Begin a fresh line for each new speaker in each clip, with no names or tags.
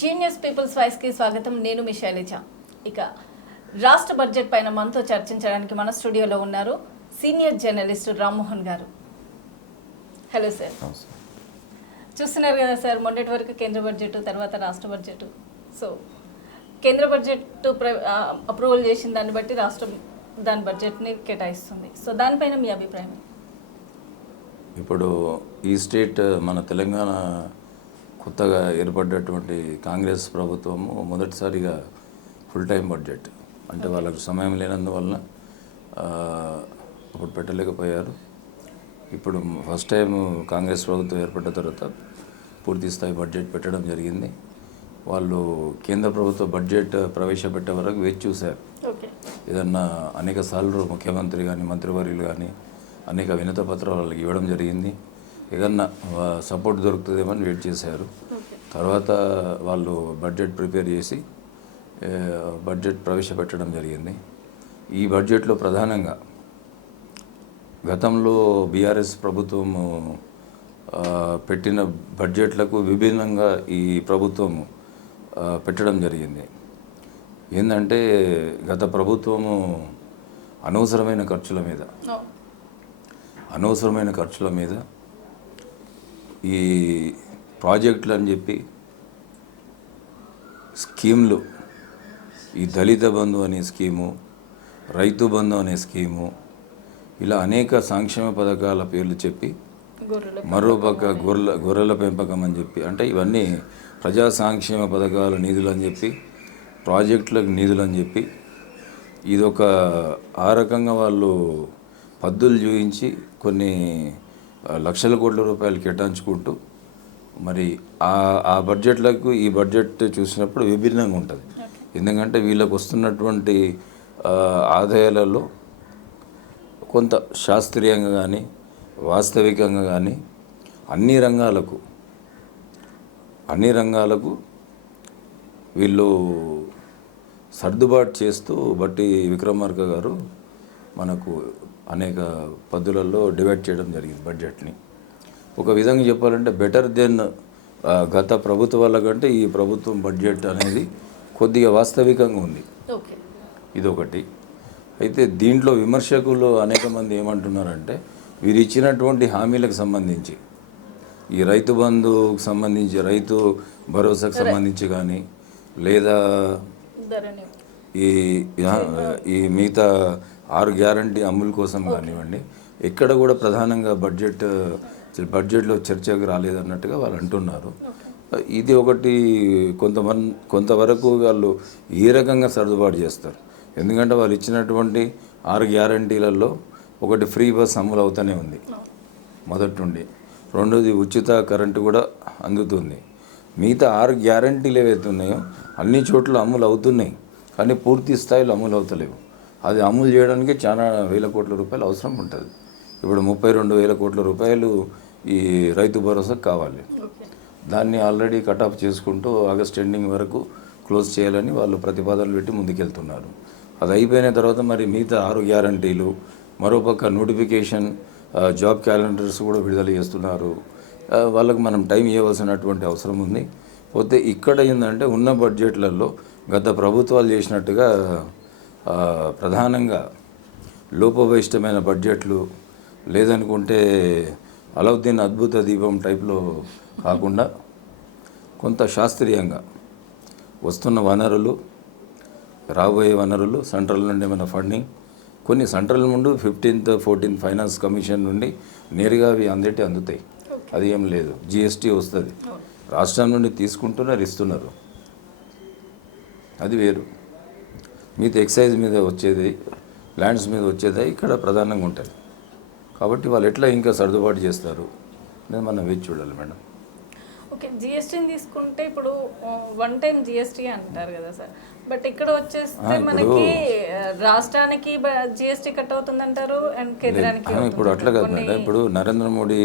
Genius peoples వాయిస్కి స్వాగతం. నేను మీ శైలజ. ఇక రాష్ట్ర బడ్జెట్ పైన మనతో చర్చించడానికి మన స్టూడియోలో ఉన్నారు సీనియర్ జర్నలిస్ట్ రామ్మోహన్ గారు. హలో సార్ చూస్తున్నారు కదా సార్ మొన్నటి వరకు కేంద్ర బడ్జెట్ తర్వాత రాష్ట్ర బడ్జెట్. సో కేంద్ర బడ్జెట్ అప్రూవల్ చేసిన దాన్ని బట్టి రాష్ట్రం దాని బడ్జెట్ని కేటాయిస్తుంది. సో దానిపైన మీ అభిప్రాయం
ఇప్పుడు ఈ స్టేట్ మన తెలంగాణ కొత్తగా ఏర్పడ్డటువంటి కాంగ్రెస్ ప్రభుత్వము మొదటిసారిగా ఫుల్ టైం బడ్జెట్ అంటే వాళ్ళకు సమయం లేనందువలన అప్పుడు పెట్టలేకపోయారు. ఇప్పుడు ఫస్ట్ టైం కాంగ్రెస్ ప్రభుత్వం ఏర్పడ్డ తర్వాత పూర్తి స్థాయి బడ్జెట్ పెట్టడం జరిగింది. వాళ్ళు కేంద్ర ప్రభుత్వ బడ్జెట్ ప్రవేశపెట్టే వరకు వేచి చూశారు. ఏదన్నా అనేక సార్లు ముఖ్యమంత్రి కానీ మంత్రివర్యులు కానీ అనేక వినత పత్రాలు వాళ్ళకి ఇవ్వడం జరిగింది. ఏదన్నా సపోర్ట్ దొరుకుతుందేమని వెయిట్ చేశారు. తర్వాత వాళ్ళు బడ్జెట్ ప్రిపేర్ చేసి బడ్జెట్ ప్రవేశపెట్టడం జరిగింది. ఈ బడ్జెట్లో ప్రధానంగా గతంలో బీఆర్ఎస్ ప్రభుత్వము ఆ, పెట్టిన బడ్జెట్లకు విభిన్నంగా ఈ ప్రభుత్వము ఆ, పెట్టడం జరిగింది. ఏంటంటే గత ప్రభుత్వము అనవసరమైన ఖర్చుల మీద. అనవసరమైన ఖర్చుల మీద ఈ ప్రాజెక్టులు అని చెప్పి స్కీమ్లు ఈ దళిత బంధు అనే స్కీము రైతు బంధు అనే స్కీము ఇలా అనేక సంక్షేమ పథకాల పేర్లు చెప్పి మరోపక్క గొర్రెల గొర్రెల పెంపకం అని చెప్పి అంటే ఇవన్నీ ప్రజా సంక్షేమ పథకాల నిధులు అని చెప్పి ప్రాజెక్టులకు నిధులు అని చెప్పి ఇదొక ఆ రకంగా వాళ్ళు పద్దులు చూపించి కొన్ని లక్షల కోట్ల రూపాయలు కేటాయించుకుంటూ మరి ఆ ఆ బడ్జెట్లకు ఈ బడ్జెట్ చూసినప్పుడు విభిన్నంగా ఉంటుంది. ఎందుకంటే వీళ్ళకు వస్తున్నటువంటి ఆదాయాలలో కొంత శాస్త్రీయంగా కానీ వాస్తవికంగా కానీ అన్ని రంగాలకు అన్ని రంగాలకు వీళ్ళు సర్దుబాటు చేస్తూ బట్టి విక్రమార్క గారు మనకు అనేక పద్ధతులలో డివైడ్ చేయడం జరిగింది బడ్జెట్ని. ఒక విధంగా చెప్పాలంటే బెటర్ దెన్ గత ప్రభుత్వాల కంటే ఈ ప్రభుత్వం బడ్జెట్ అనేది కొద్దిగా వాస్తవికంగా ఉంది. ఇదొకటి. అయితే దీంట్లో విమర్శకులు అనేక మంది ఏమంటున్నారంటే వీరు ఇచ్చినటువంటి హామీలకు సంబంధించి ఈ రైతు బంధుకు సంబంధించి రైతు భరోసాకు సంబంధించి కానీ లేదా ఈ ఈ మిగతా ఆరు గ్యారంటీ అమలు కోసం కానివ్వండి. ఎక్కడ కూడా ప్రధానంగా బడ్జెట్ బడ్జెట్లో చర్చకు రాలేదన్నట్టుగా వాళ్ళు అంటున్నారు. ఇది ఒకటి కొంతమంది కొంతవరకు వాళ్ళు ఏ రకంగా సర్దుబాటు చేస్తారు. ఎందుకంటే వాళ్ళు ఇచ్చినటువంటి ఆరు గ్యారంటీలలో ఒకటి ఫ్రీ బస్ అమలు అవుతూనే ఉంది. మొదటి నుండి రెండోది ఉచిత కరెంటు కూడా అందుతుంది. మిగతా ఆరు గ్యారంటీలు ఏవైతే ఉన్నాయో అన్ని చోట్ల అమలు అవుతున్నాయి. కానీ పూర్తి స్థాయిలో అమలు అవుతలేవు. అది అమలు చేయడానికి చాలా వేల కోట్ల రూపాయలు అవసరం ఉంటుంది. ఇప్పుడు ముప్పై రెండు వేల కోట్ల రూపాయలు ఈ రైతు భరోసాకు కావాలి. దాన్ని ఆల్రెడీ కట్ ఆఫ్ చేసుకుంటూ ఆగస్ట్ ఎండింగ్ వరకు క్లోజ్ చేయాలని వాళ్ళు ప్రతిపాదనలు పెట్టి ముందుకెళ్తున్నారు. అది అయిపోయిన తర్వాత మరి మిగతా ఆరు గ్యారంటీలు మరోపక్క నోటిఫికేషన్ జాబ్ క్యాలెండర్స్ కూడా విడుదల చేస్తున్నారు. వాళ్ళకు మనం టైం ఇవ్వాల్సినటువంటి అవసరం ఉంది. పోతే ఇక్కడ ఏంటంటే ఉన్న బడ్జెట్లలో గత ప్రభుత్వాలు చేసినట్టుగా ప్రధానంగా లోపభయిష్టమైన బడ్జెట్లు లేదనుకుంటే అలౌద్దీన్ అద్భుత దీపం టైప్లో కాకుండా కొంత శాస్త్రీయంగా వస్తున్న వనరులు రాబోయే వనరులు సెంట్రల్ నుండి ఏమైనా ఫండింగ్ కొన్ని సెంట్రల్ నుండి ఫిఫ్టీన్త్ ఫోర్టీన్త్ ఫైనాన్స్ కమిషన్ నుండి నేరుగా అవి అందేటి అందుతాయి. అది ఏం లేదు. జిఎస్టీ వస్తుంది. రాష్ట్రం నుండి తీసుకుంటున్నారు ఇస్తున్నారు. అది వేరు. మీతో ఎక్సైజ్ మీద వచ్చేది ల్యాండ్స్ మీద వచ్చేది ఇక్కడ ప్రధానంగా ఉంటుంది. కాబట్టి వాళ్ళు ఎట్లా ఇంకా సర్దుబాటు చేస్తారు? అనేది మనం వేచి చూడాలి మేడం.
ఓకే జిఎస్టీని తీసుకుంటే ఇప్పుడు వన్ టైం జిఎస్టీ అంటారు కదా సార్. బట్ ఇక్కడ వచ్చేస్తే మనకి రాష్ట్రానికి జిఎస్టీ కట్ అవుతుంది అంటారు అండ్ కేంద్రానికి
ఇప్పుడు అట్లా కాదు మేడం. ఇప్పుడు నరేంద్ర మోడీ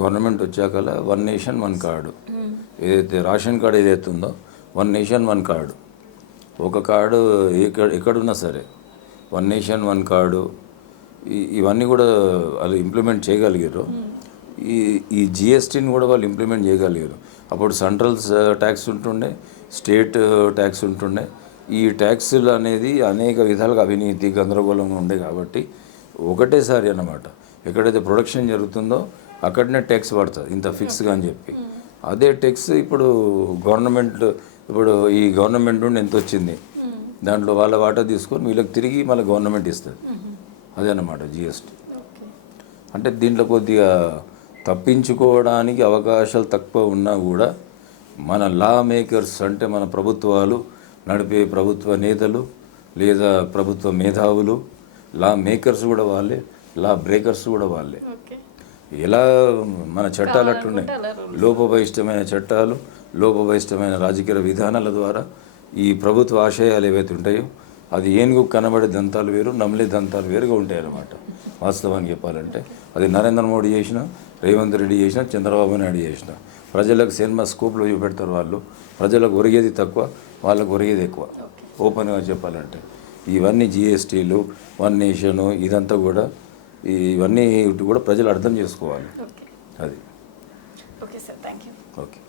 గవర్నమెంట్ వచ్చాకల వన్ నేషన్ వన్ కార్డు. ఏదైతే రేషన్ కార్డు ఏదైతే ఉందో వన్ నేషన్ వన్ కార్డు. ఒక కార్డు ఎక్కడ ఎక్కడున్నా సరే వన్ నేషన్ వన్ కార్డు ఇవన్నీ కూడా వాళ్ళు ఇంప్లిమెంట్ చేయగలిగారు. ఈ ఈ జిఎస్టీని కూడా వాళ్ళు ఇంప్లిమెంట్ చేయగలిగారు. అప్పుడు సెంట్రల్ ట్యాక్స్ ఉంటుండే స్టేట్ ట్యాక్స్ ఉంటుండే. ఈ ట్యాక్సులు అనేది అనేక విధాలుగా అవినీతి గందరగోళంగా ఉండే కాబట్టి ఒకటేసారి అన్నమాట ఎక్కడైతే ప్రొడక్షన్ జరుగుతుందో అక్కడనే ట్యాక్స్ పడుతుంది ఇంత ఫిక్స్గా అని చెప్పి. అదే ట్యాక్స్ ఇప్పుడు గవర్నమెంట్ ఇప్పుడు ఈ గవర్నమెంట్ నుండి ఎంత వచ్చింది? దాంట్లో వాళ్ళ వాటా తీసుకొని వీళ్ళకి తిరిగి మళ్ళీ గవర్నమెంట్ ఇస్తుంది. అదే అన్నమాట జిఎస్టీ. అంటే దీంట్లో కొద్దిగా తప్పించుకోవడానికి అవకాశాలు తక్కువ ఉన్నా కూడా మన లా మేకర్స్ అంటే మన ప్రభుత్వాలు నడిపే ప్రభుత్వ నేతలు లేదా ప్రభుత్వ మేధావులు లా మేకర్స్ కూడా వాళ్ళే లా బ్రేకర్స్ కూడా వాళ్ళే. ఎలా మన చట్టాలు అట్టున్నాయి లోపభయిష్టమైన చట్టాలు లోపభయిష్టమైన రాజకీయ విధానాల ద్వారా ఈ ప్రభుత్వ ఆశయాలు ఏవైతే ఉంటాయో అది ఏనుగు కనబడే దంతాలు వేరు నమిలే దంతాలు వేరుగా ఉంటాయి అన్నమాట వాస్తవానికి చెప్పాలంటే అది నరేంద్ర మోడీ చేసిన రేవంత్ రెడ్డి చేసిన చంద్రబాబు నాయుడు చేసిన. ప్రజలకు సినిమా స్కోప్లో చూపెడతారు వాళ్ళు. ప్రజలకు ఒరిగేది తక్కువ వాళ్ళకు ఒరిగేది ఎక్కువ. ఓపెన్గా చెప్పాలంటే ఇవన్నీ జిఎస్టీలు వన్ నేషను ఇదంతా కూడా ఇవన్నీ కూడా ప్రజలు అర్థం చేసుకోవాలి. అది.
Okay sir. Thank you
okay.